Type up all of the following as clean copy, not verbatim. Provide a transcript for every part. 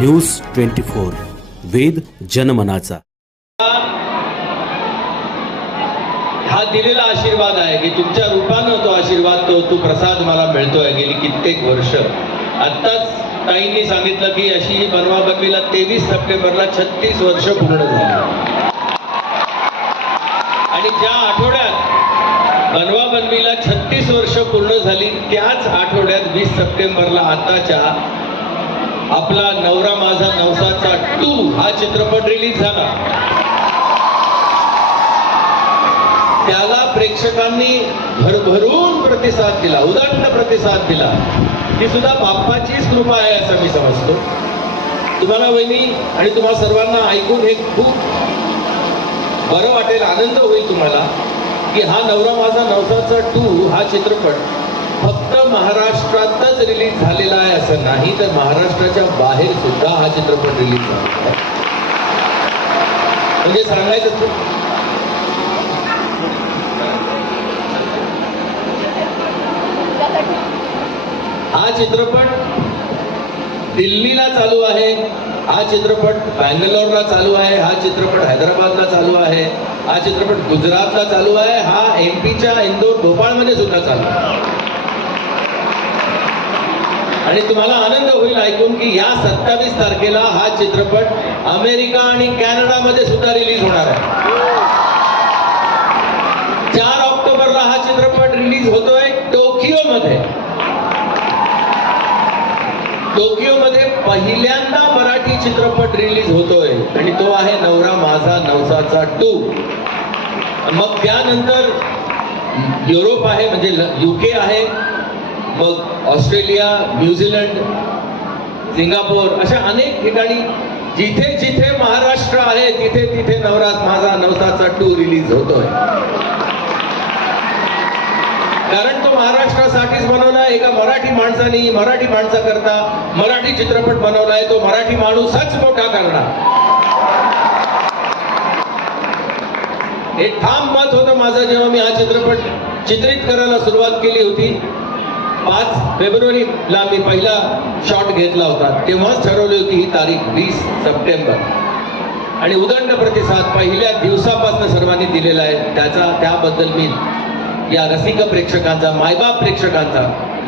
News 24 वेद जनमनाचा. हा दिलेला आशीर्वाद आहे की तुमच्या रूपानं तो आशीर्वाद तो प्रसाद मला मिळतोय गेली कित्येक वर्ष. आत्ताच ताईंनी सांगितलं की अशी बनवा बनवीला 23 सप्टेंबरला 36 वर्ष पूर्ण झाली. आणि ज्या आठवड्यात बनवा बनवीला 36 वर्ष पूर्ण झाली त्याच आठवड्यात 20 सप्टेंबरला आताच्या आपला नवरा माझा नवसाचा 2 हा चित्रपट रिलीज झाला. त्याला प्रेक्षकांनी भरभरून प्रतिसाद दिला, उदात्त प्रतिसाद दिला. ती सुद्धा बाप्पाचीच कृपा आहे असं मी समजतो. तुम्हाला वहिनी आणि तुम्हाला सर्वांना ऐकून हे खूप बरं वाटेल, आनंद होईल तुम्हाला की हा नवरा माझा नवसाचा 2 हा चित्रपट फक्त महाराष्ट्रातच रिलीज झालेला आहे असं नाही, तर महाराष्ट्राच्या बाहेर सुद्धा हा चित्रपट रिलीज झालेला आहे. म्हणजे सांगायचं हा चित्रपट दिल्लीला चालू आहे, हा चित्रपट बँगलोरला चालू आहे, हा चित्रपट हैदराबादला चालू आहे, हा चित्रपट गुजरातला चालू आहे, हा एमपीच्या इंदोर भोपाळमध्ये सुद्धा चालू आहे. आणि तुम्हाला आनंद होईल ऐकून की या 27 तारखेला हा चित्रपट अमेरिका आणि कॅनडामध्ये सुद्धा रिलीज होणार आहे. 4 ऑक्टोबरला हा चित्रपट रिलीज होतोय टोकियोमध्ये. टोकियोमध्ये पहिल्यांदा मराठी चित्रपट रिलीज होतोय आणि तो आहे नवरा माझा नवसाचा 2. मग त्यानंतर युरोप आहे, म्हणजे UK आहे, मग ऑस्ट्रेलिया, न्यूझीलंड, सिंगापूर अशा अनेक ठिकाणी जिथे जिथे महाराष्ट्र आहे तिथे तिथे नवरा माझा नवसाचा 2 रिलीज होतोय. कारण तो महाराष्ट्रासाठीच बनवलाय. एका मराठी माणसाने मराठी माणसाकरता मराठी चित्रपट बनवलाय. तो मराठी माणूसच मोठा करणार हे ठाम मत होतं माझं जेव्हा मी हा चित्रपट चित्रित करायला सुरुवात केली होती. 5 फेब्रुवारीला मी पहिला शॉट घेतला होता. तेव्हाच ठरवली होती ही तारीख 20 सप्टेंबर. आणि उदंड प्रतिसाद पहिल्या दिवसापासून सर्वांनी दिलेला आहे. त्याबद्दल मी या रसिक प्रेक्षकांचा, मायबाप प्रेक्षकांचा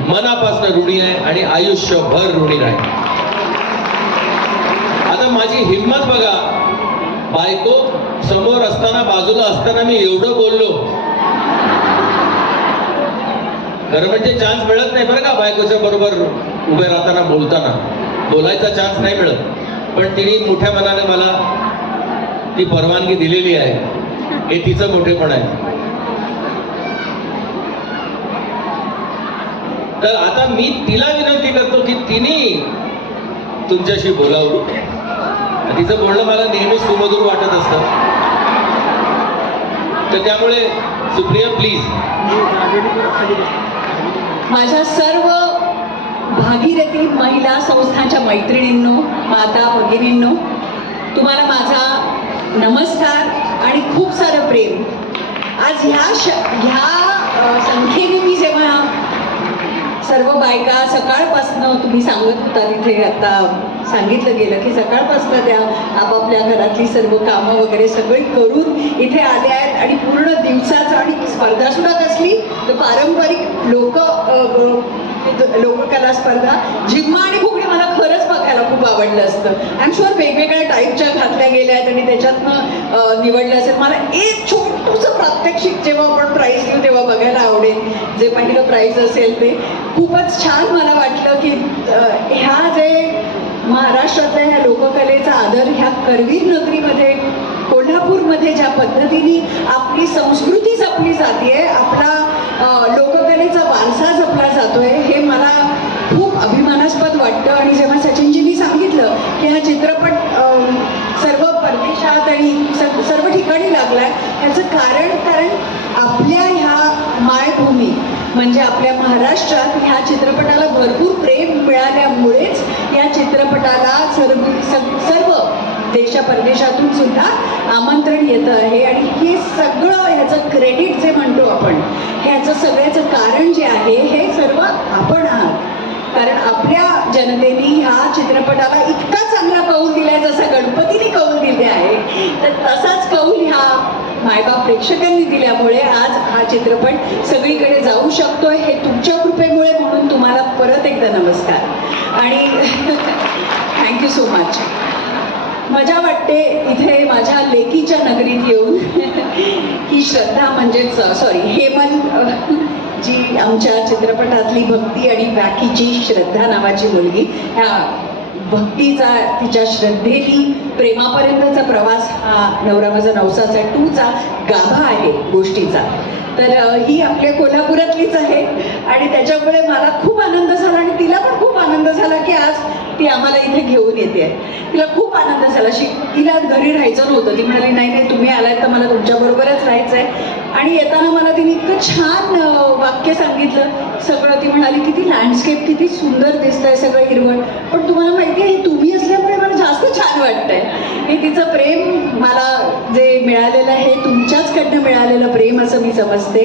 मनापासून ऋणी आहे आणि आयुष्यभर ऋणी राहील. आता माझी हिंमत बघा, बायको समोर असताना, बाजूला असताना मी एवढं बोललो. खरं म्हणजे चान्स मिळत नाही बरं का बायकोच्या बरोबर उभे राहताना, बोलायचा चान्स नाही मिळत. पण तिने मोठ्या मनाने मला ती परवानगी दिलेली आहे. हे तिचं मोठेपण आहे. तर आता मी तिला विनंती करतो की तिने तुमच्याशी बोलावं. तिचं बोलणं मला नेहमीच सुमधुर वाटत असतं. तर त्यामुळे सुप्रिया प्लीज. माझ्या सर्व भागीरथी महिला संस्थांच्या मैत्रिणींनो, माता भगिनींनो, तुम्हाला माझा नमस्कार आणि खूप सारं प्रेम. आज ह्या संख्येने मी जेव्हा सर्व बायका सकाळपासनं, तुम्ही सांगत होता तिथे आता सांगितलं गेलं की सकाळपासनं त्या आपापल्या घरातली सर्व कामं वगैरे सगळी करून इथे आल्या आहेत. आणि पूर्ण दिवसाचं, आणि स्पर्धा सुद्धा कसली तर पारंपरिक लोककला स्पर्धा, झिम्मा आणि फुगडी मला खरंच बघायला खूप आवडलं असतं. आय एम शुअर वेगवेगळ्या टाईपच्या घातल्या गेल्या आहेत आणि त्याच्यातनं निवडलं असेल. मला एक छोटंसं प्रात्यक्षिक जेव्हा आपण प्राईज देऊ तेव्हा बघायला आवडेल. जे पहिलं प्राईज असेल ते खूपच छान मला वाटलं की ह्या जे महाराष्ट्रातल्या ह्या लोककलेचा आदर ह्या करवीर नगरीमध्ये, कोल्हापूरमध्ये ज्या पद्धतीने आपली संस्कृती जपली जाते, आपला लोककलेचा वारसा जपला जातोय, हे मला खूप अभिमानास्पद वाटतं. आणि जेव्हा सचिनजींनी सांगितलं की हा चित्रपट सर्व परदेशात आणि सर्व ठिकाणी लागलाय, याचं कारण आपल्या ह्या मायभूमी म्हणजे आपल्या महाराष्ट्रात ह्या चित्रपटाला भरपूर प्रेम मिळाल्यामुळेच या चित्रपटाला सर्व देशा परदेशातून सुद्धा आमंत्रण येतं आहे. आणि हे सगळं ह्याचं क्रेडिट जे म्हणतो आपण, ह्याचं सगळ्याचं कारण जे आहे हे सर्व आपण आहात. कारण आपल्या जनतेने ह्या चित्रपटाला इतका चांगला कौल दिलाय जसा गणपतीने कौल दिले आहे, तर तसाच कौल ह्या मायबाप प्रेक्षकांनी दिल्यामुळे आज हा चित्रपट सगळीकडे जाऊ शकतोय. हे तुमच्या कृपेमुळे, म्हणून तुम्हाला परत एकदा नमस्कार आणि थँक्यू सो मच. मजा वाटते इथे माझ्या लेकीच्या नगरीत येऊन. ही श्रद्धा म्हणजेच हेमन जी आमच्या चित्रपटातली भक्ती आणि व्याकीची श्रद्धा नावाची मुलगी, ह्या भक्तीचा, तिच्या श्रद्धेनी प्रेमापर्यंतचा प्रवास हा नवरा माझा नवसाचा 2चा गाभा आहे गोष्टीचा. तर ही आपल्या कोल्हापुरातलीच आहे आणि त्याच्यामुळे मला खूप आनंद झाला आणि तिला पण खूप आनंद झाला की आज ती आम्हाला इथे घेऊन येते. तिला खूप आनंद झाला. तिला घरी राहायचं नव्हतं. ती म्हणाली नाही नाही तुम्ही आलात तर मला तुमच्याबरोबरच राहायचं आहे. आणि येताना मला तिने इतकं छान वाक्य सांगितलं सगळं. ती म्हणाली किती लँडस्केप किती सुंदर दिसतंय सगळं हिरवळ, पण तुम्हाला माहिती आहे हे तुम्ही असल्यामुळे मला जास्त छान वाटतंय. हे तिचं प्रेम मला जे मिळालेलं आहे तुमच्याचकडनं मिळालेलं प्रेम असं मी समजते.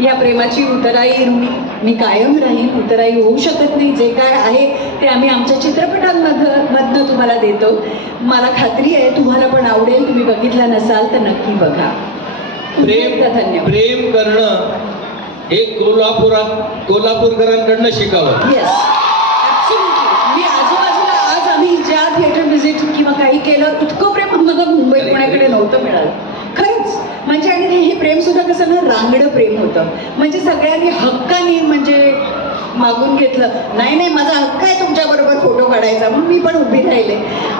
या प्रेमाची उतराई मी कायम राहील. उतराई होऊ शकत नाही. जे काय आहे ते आम्ही आमच्या चित्रपटांमधनं तुम्हाला देतो. मला खात्री आहे तुम्हाला पण आवडेल. तुम्ही बघितला नसाल तर नक्की बघा. धन्यवाद. प्रेम करणं हे कोल्हापूरकरांकडनं शिकावं. Yes, absolutely. मी आजूबाजूला आज आम्ही ज्या थिएटर व्हिजिट किंवा काही केलं इतकं प्रेम आम्हाला मुंबई पुण्याकडे नव्हतं मिळालं खरंच. म्हणजे आणि हे प्रेम सुद्धा कसं ना रांगडं प्रेम होतं. म्हणजे सगळ्यांनी हक्काने म्हणजे मागून घेतलं. नाही नाही माझा हक्क आहे तुमच्याबरोबर फोटो काढायचा, म्हणून मी पण उभी राहिले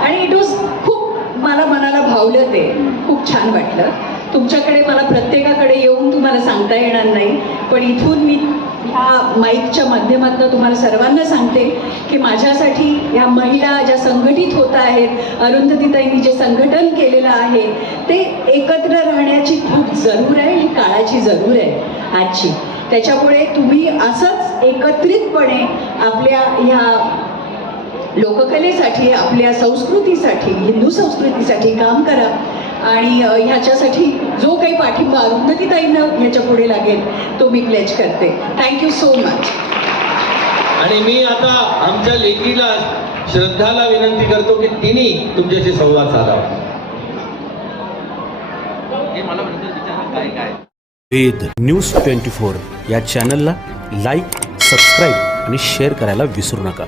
आणि इट वॉज खूप मला मनाला भावलं. ते खूप छान वाटलं. तुमच्याकडे मला प्रत्येकाकडे येऊन तुम्हाला सांगता येणार नाही, पण इथून मी ह्या माईकच्या माध्यमातून तुम्हाला सर्वांना सांगते की माझ्यासाठी ह्या महिला ज्या संघटित होत आहेत, अरुंधतीताईंनी जे संघटन केलेलं आहे ते एकत्र राहण्याची खूप जरूर आहे. ही काळाची जरूर आहे आजची. त्याच्यामुळे तुम्ही असंच एकत्रितपणे आपल्या ह्या लोककलेसाठी, आपल्या संस्कृतीसाठी, हिंदू संस्कृतीसाठी काम करा आणि ह्याच्यासाठी जो काही पाठिंबा अरुंधतीताईंना ह्याच्या पुढे लागेल तो मी प्लेज करते. Thank you so much. आणि मी आता आमच्या लेकीला श्रद्धाला विनंती करतो की तिने तुमच्याशी संवाद साधावा. वेद न्यूज 24 या चॅनलला लाईक, सबस्क्राईब आणि शेअर करायला विसरू नका.